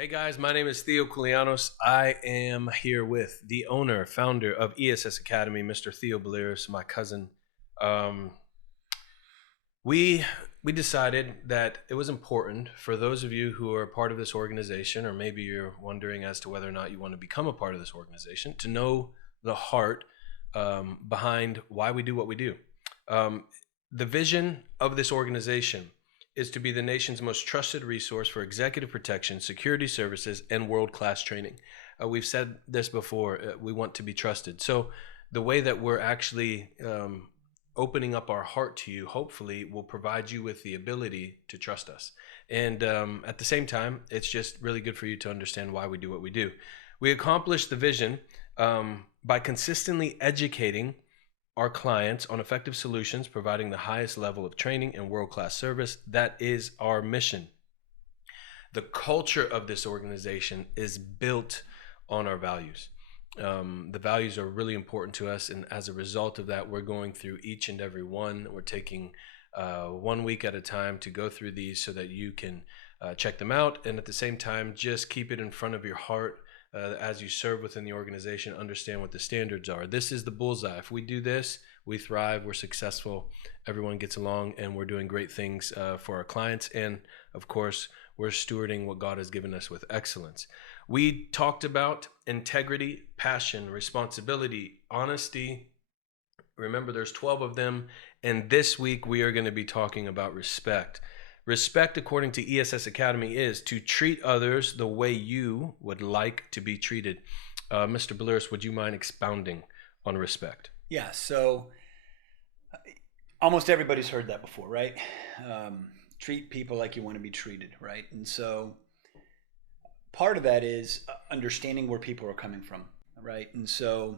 Hey guys, my name is Theo Koulianos. I am here with the owner, founder of ESS Academy, Mr. Theo Balearis, my cousin. Um, we we decided that it was important for those of you who are part of this organization, or maybe you're wondering as to whether or not you want to become a part of this organization, to know the heart behind why we do what we do. Um, the vision of this organization is to be the nation's most trusted resource for executive protection, security services, and world-class training. We've said this before, we want to be trusted. So the way that we're actually opening up our heart to you, hopefully, will provide you with the ability to trust us. And at the same time, it's just really good for you to understand why we do what we do. We accomplish the vision by consistently educating our clients on effective solutions, providing the highest level of training and world-class service. That is our mission. The culture of this organization is built on our values. The values are really important to us, and as a result of that, we're going through each and every one. We're taking 1 week at a time to go through these so that you can check them out, and at the same time, just keep it in front of your heart. As you serve within the organization, understand what the standards are. This is the bullseye. If we do this, we thrive, we're successful, everyone gets along, and we're doing great things for our clients. And of course, we're stewarding what God has given us with excellence. We talked about integrity, passion, responsibility, honesty. Remember, there's 12 of them. And this week, we are going to be talking about respect. Respect, according to ESS Academy, is to treat others the way you would like to be treated. Mr. Balearis, would you mind expounding on respect? Yeah, so almost everybody's heard that before, right? Treat people like you want to be treated, right? And so part of that is understanding where people are coming from, right? And so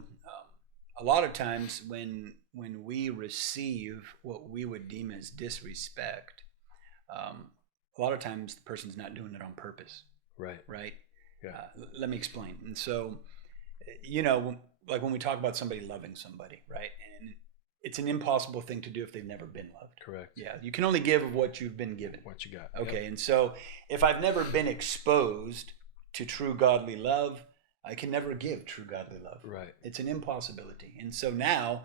a lot of times when we receive what we would deem as disrespect, a lot of times the person's not doing it on purpose. Right. Yeah. Let me explain. And so, like when we talk about somebody loving somebody, right? And it's an impossible thing to do if they've never been loved. Correct. Yeah. You can only give what you've been given. What you got. Okay. Yep. And so if I've never been exposed to true godly love, I can never give true godly love. Right. It's an impossibility. And so now,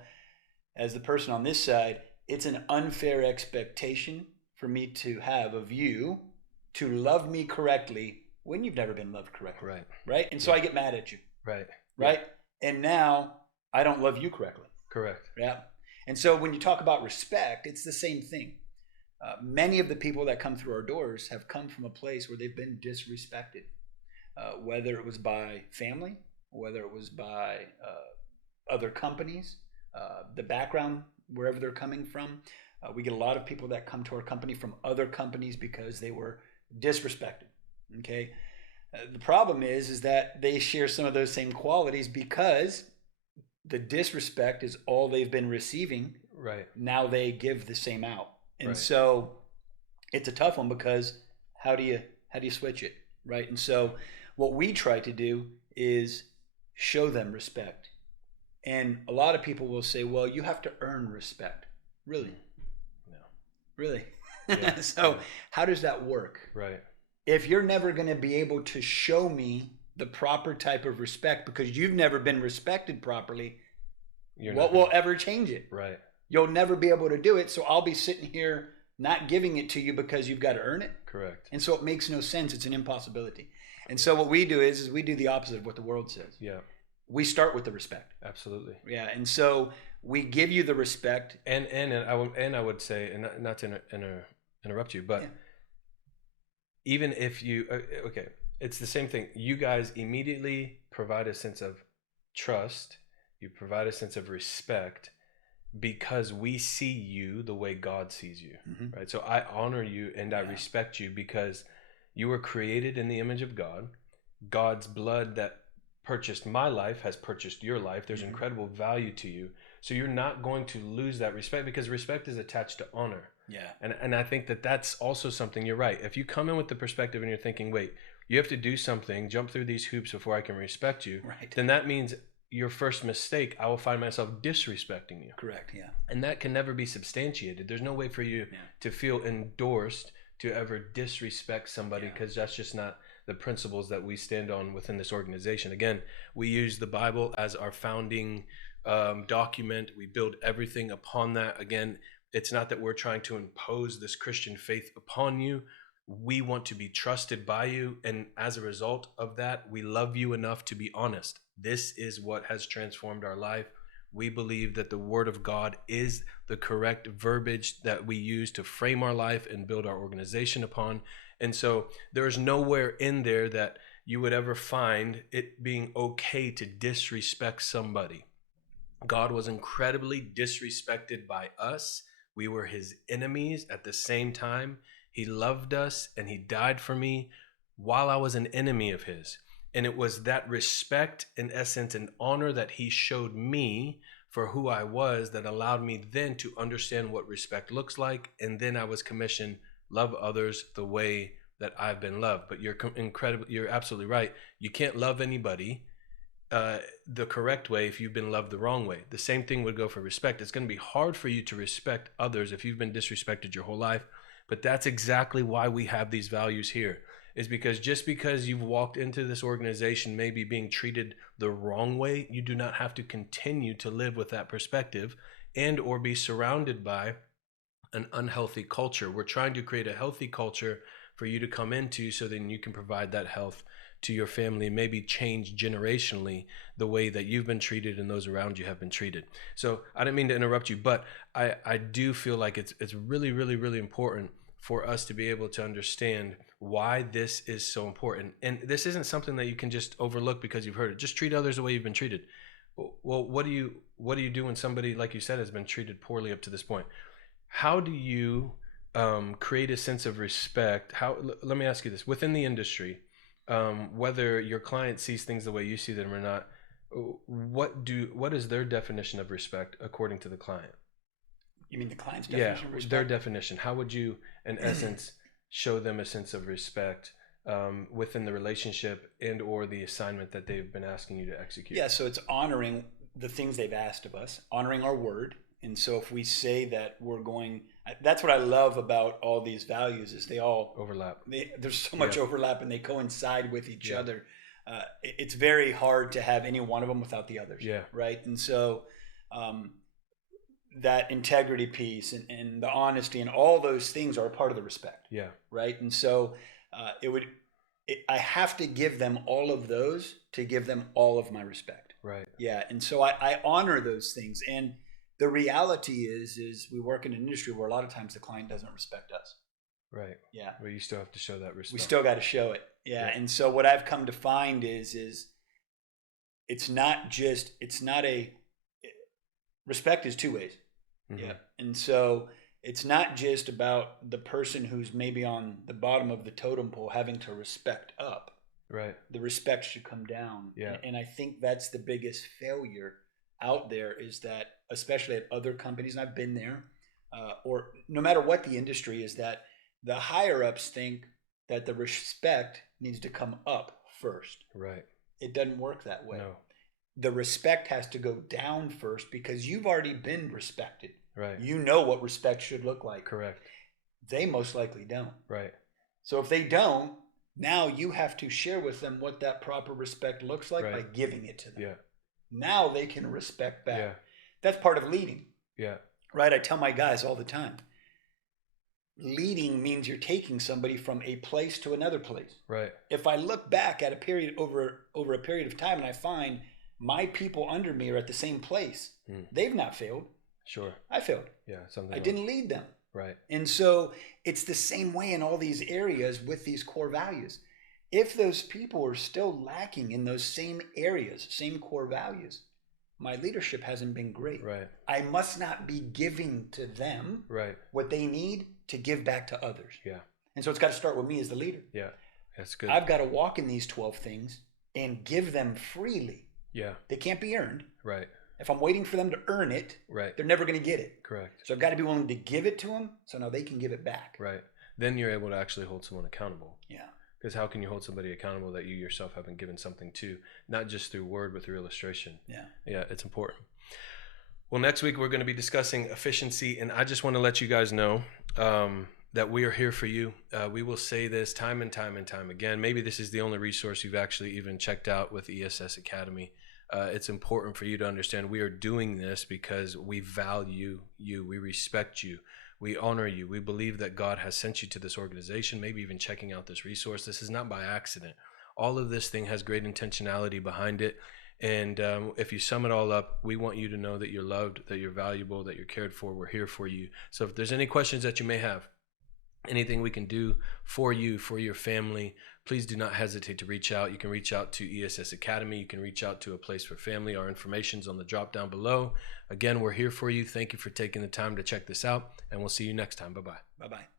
as the person on this side, it's an unfair expectation for me to have of you to love me correctly when you've never been loved correctly. Right. And so I get mad at you. Right. And now I don't love you correctly. Correct. Yeah. And so when you talk about respect, it's the same thing. Many of the people that come through our doors have come from a place where they've been disrespected, whether it was by family, whether it was by other companies, the background, wherever they're coming from. We get a lot of people that come to our company from other companies because they were disrespected. Okay. The problem is that they share some of those same qualities because the disrespect is all they've been receiving. Right. Now they give the same out. And Right. so it's a tough one because how do you switch it? Right. And so what we try to do is show them respect. And a lot of people will say, well, you have to earn respect. Really? Really? Yeah. So how does that work? Right. If you're never going to be able to show me the proper type of respect because you've never been respected properly, what will ever change it? Right. You'll never be able to do it. So I'll be sitting here not giving it to you because you've got to earn it. Correct. And so it makes no sense. It's an impossibility. And so what we do is we do the opposite of what the world says. Yeah. We start with the respect. Absolutely. Yeah. And so we give you the respect. And I would say, and not to interrupt you, but even if you, okay, it's the same thing. You guys immediately provide a sense of trust. You provide a sense of respect because we see you the way God sees you, right? So I honor you and I respect you because you were created in the image of God. God's blood that purchased my life has purchased your life. There's incredible value to you. So you're not going to lose that respect because respect is attached to honor. Yeah. And I think that that's also something, you're right. If you come in with the perspective and you're thinking, wait, you have to do something, jump through these hoops before I can respect you, right, then that means your first mistake, I will find myself disrespecting you. Correct, yeah. And that can never be substantiated. There's no way for you to feel endorsed to ever disrespect somebody because that's just not the principles that we stand on within this organization. Again, we use the Bible as our founding document. We build everything upon that. Again, it's not that we're trying to impose this Christian faith upon you. We want to be trusted by you. And as a result of that, we love you enough to be honest. This is what has transformed our life. We believe that the Word of God is the correct verbiage that we use to frame our life and build our organization upon. And so there's nowhere in there that you would ever find it being okay to disrespect somebody. God was incredibly disrespected by us. We were his enemies at the same time. He loved us and he died for me while I was an enemy of his. And it was that respect, in essence, and honor that he showed me for who I was that allowed me then to understand what respect looks like. And then I was commissioned, love others the way that I've been loved. But you're absolutely right. You can't love anybody the correct way if you've been loved the wrong way. The same thing would go for respect. It's going to be hard for you to respect others if you've been disrespected your whole life. But that's exactly why we have these values here, is because just because you've walked into this organization maybe being treated the wrong way, you do not have to continue to live with that perspective and or be surrounded by an unhealthy culture. We're trying to create a healthy culture for you to come into so then you can provide that health to your family and maybe change generationally the way that you've been treated and those around you have been treated. So I didn't mean to interrupt you, but I do feel like it's really, really, really important for us to be able to understand why this is so important. And this isn't something that you can just overlook because you've heard it. Just treat others the way you've been treated. Well, what do you do when somebody, like you said, has been treated poorly up to this point? How do you create a sense of respect? Let me ask you this: within the industry, whether your client sees things the way you see them or not, what is their definition of respect according to the client? You mean the client's definition of respect? Their definition. How would you, in essence, show them a sense of respect within the relationship and or the assignment that they've been asking you to execute? Yeah, so it's honoring the things they've asked of us, honoring our word. And so if we say that we're going, that's what I love about all these values is they all overlap. There's so much overlap and they coincide with each other. It's very hard to have any one of them without the others. Yeah. Right. And so that integrity piece and the honesty and all those things are a part of the respect. Yeah. Right. And so I have to give them all of those to give them all of my respect. Right. Yeah. And so I honor those things. And the reality is we work in an industry where a lot of times the client doesn't respect us. Right. Yeah. Where you still have to show that respect. We still got to show it. Yeah. And so what I've come to find is respect is two ways. Mm-hmm. Yeah. And so it's not just about the person who's maybe on the bottom of the totem pole having to respect up. Right. The respect should come down. Yeah. And I think that's the biggest failure out there is that, especially at other companies, and I've been there, or no matter what the industry is, that the higher ups think that the respect needs to come up first. Right. It doesn't work that way. No. The respect has to go down first because you've already been respected. Right. You know what respect should look like. Correct. They most likely don't. Right. So if they don't, now you have to share with them what that proper respect looks like by giving it to them. Yeah. Now they can respect back. Yeah. That's part of leading. Yeah. Right? I tell my guys all the time. Leading means you're taking somebody from a place to another place. Right. If I look back at a period over a period of time and I find my people under me are at the same place, they've not failed. Sure. I failed. Yeah. I didn't lead them. Right. And so it's the same way in all these areas with these core values. If those people are still lacking in those same areas, same core values, my leadership hasn't been great. Right. I must not be giving to them what they need to give back to others. Yeah. And so it's got to start with me as the leader. Yeah. That's good. I've got to walk in these 12 things and give them freely. Yeah. They can't be earned. Right. If I'm waiting for them to earn it, they're never going to get it. Correct. So I've got to be willing to give it to them so now they can give it back. Right. Then you're able to actually hold someone accountable. Yeah. Because how can you hold somebody accountable that you yourself haven't given something to, not just through word, but through illustration? Yeah. Yeah, it's important. Well, next week we're going to be discussing efficiency, and I just want to let you guys know that we are here for you. We will say this time and time and time again. Maybe this is the only resource you've actually even checked out with ESS Academy. It's important for you to understand we are doing this because we value you, we respect you, we honor you. We believe that God has sent you to this organization, maybe even checking out this resource. This is not by accident. All of this thing has great intentionality behind it. And if you sum it all up, we want you to know that you're loved, that you're valuable, that you're cared for. We're here for you. So if there's any questions that you may have, anything we can do for you, for your family, please do not hesitate to reach out. You can reach out to ESS Academy. You can reach out to A Place for Family. Our information's on the drop down below. Again, we're here for you. Thank you for taking the time to check this out, and we'll see you next time. Bye-bye. Bye-bye.